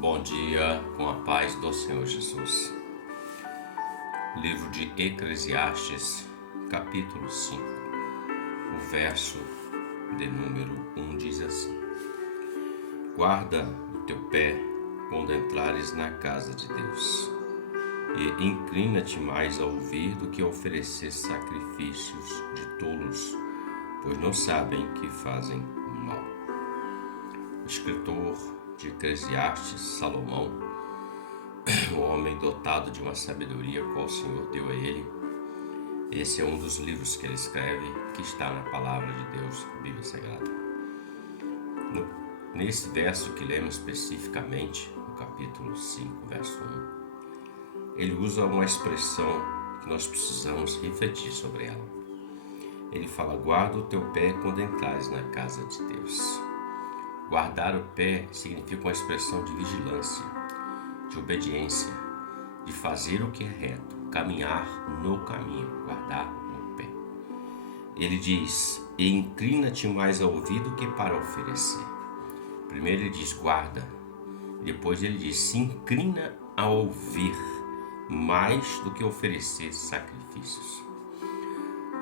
Bom dia, com a paz do Senhor Jesus. Livro de Eclesiastes, capítulo 5, o verso de número 1 diz assim: Guarda o teu pé quando entrares na casa de Deus, e inclina-te mais a ouvir do que a oferecer sacrifícios de tolos, pois não sabem que fazem mal. O escritor de Eclesiastes, Salomão, o homem dotado de uma sabedoria qual o Senhor deu a ele. Esse é um dos livros que ele escreve, que está na Palavra de Deus, a Bíblia Sagrada. Nesse verso que lemos especificamente, no capítulo 5, verso 1, ele usa uma expressão que nós precisamos refletir sobre ela. Ele fala: guarda o teu pé quando entrares na casa de Deus. Guardar o pé significa uma expressão de vigilância, de obediência, de fazer o que é reto, caminhar no caminho, guardar o pé. Ele diz: e inclina-te mais a ouvir do que para oferecer. Primeiro ele diz guarda, depois ele diz se inclina a ouvir mais do que oferecer sacrifícios.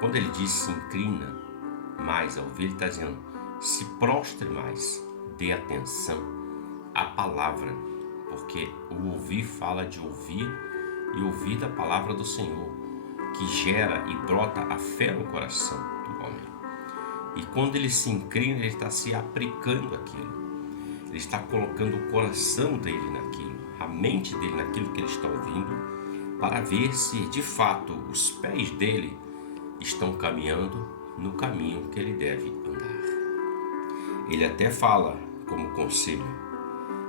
Quando ele diz se inclina mais a ouvir, ele está dizendo se prostre mais, dê atenção à palavra, porque o ouvir fala de ouvir e ouvir da palavra do Senhor, que gera e brota a fé no coração do homem. E quando ele se inclina, ele está se aplicando aquilo, ele está colocando o coração dele naquilo, a mente dele naquilo que ele está ouvindo, para ver se de fato os pés dele estão caminhando no caminho que ele deve andar. Ele até fala como conselho: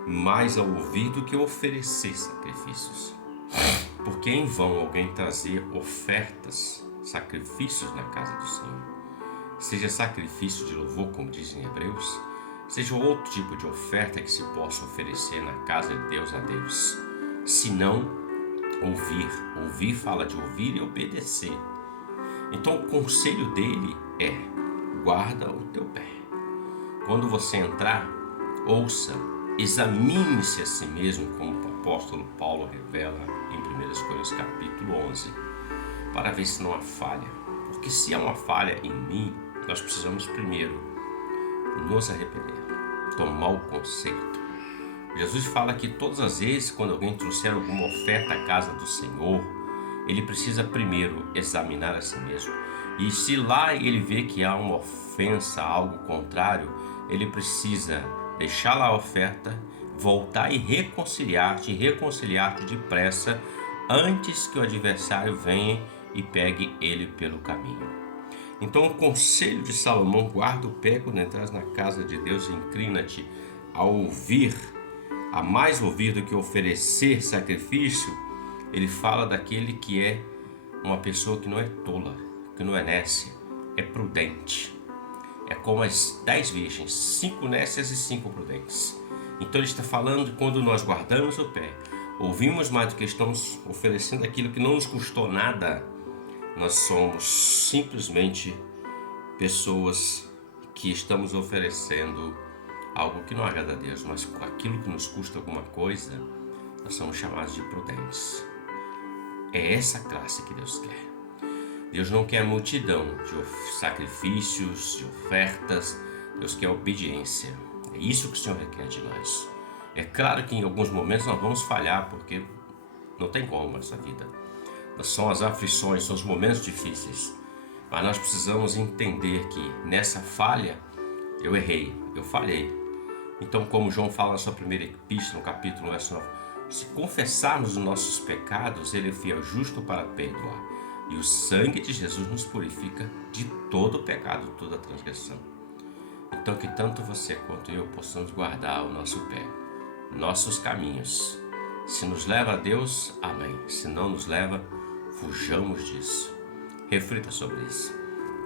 mais ao ouvir do que oferecer sacrifícios. Porque em vão alguém trazer ofertas, sacrifícios na casa do Senhor, seja sacrifício de louvor, como dizem em Hebreus, seja outro tipo de oferta que se possa oferecer na casa de Deus a Deus, se não ouvir. Ouvir fala de ouvir e obedecer. Então o conselho dele é: guarda o teu pé. Quando você entrar, ouça, examine-se a si mesmo, como o apóstolo Paulo revela em 1 Coríntios capítulo 11, para ver se não há falha. Porque se há uma falha em mim, nós precisamos primeiro nos arrepender, tomar o conserto. Jesus fala que todas as vezes quando alguém trouxer alguma oferta à casa do Senhor, ele precisa primeiro examinar a si mesmo. E se lá ele vê que há uma ofensa, algo contrário, ele precisa deixar lá a oferta, voltar e reconciliar-te depressa, antes que o adversário venha e pegue ele pelo caminho. Então o conselho de Salomão: guarda o pé quando entras na casa de Deus, inclina-te a ouvir, a mais ouvir do que oferecer sacrifício. Ele fala daquele que é uma pessoa que não é tola, que não é nécia, é prudente. É como as 10 virgens, 5 nécias e 5 prudentes. Então ele está falando de quando nós guardamos o pé, ouvimos mais do que estamos oferecendo aquilo que não nos custou nada, nós somos simplesmente pessoas que estamos oferecendo algo que não agrada a Deus, mas com aquilo que nos custa alguma coisa, nós somos chamados de prudentes. É essa classe que Deus quer. Deus não quer multidão de sacrifícios, de ofertas. Deus quer obediência. É isso que o Senhor requer de nós. É claro que em alguns momentos nós vamos falhar, porque não tem como essa vida. São as aflições, são os momentos difíceis. Mas nós precisamos entender que nessa falha, eu errei, eu falhei. Então, como João fala na sua primeira epístola, no capítulo 9, se confessarmos os nossos pecados, Ele é fiel e justo para perdoar. E o sangue de Jesus nos purifica de todo o pecado, toda a transgressão. Então que tanto você quanto eu possamos guardar o nosso pé, nossos caminhos. Se nos leva a Deus, amém. Se não nos leva, fujamos disso. Reflita sobre isso.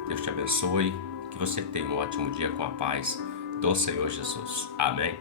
Deus te abençoe, que você tenha um ótimo dia com a paz do Senhor Jesus. Amém.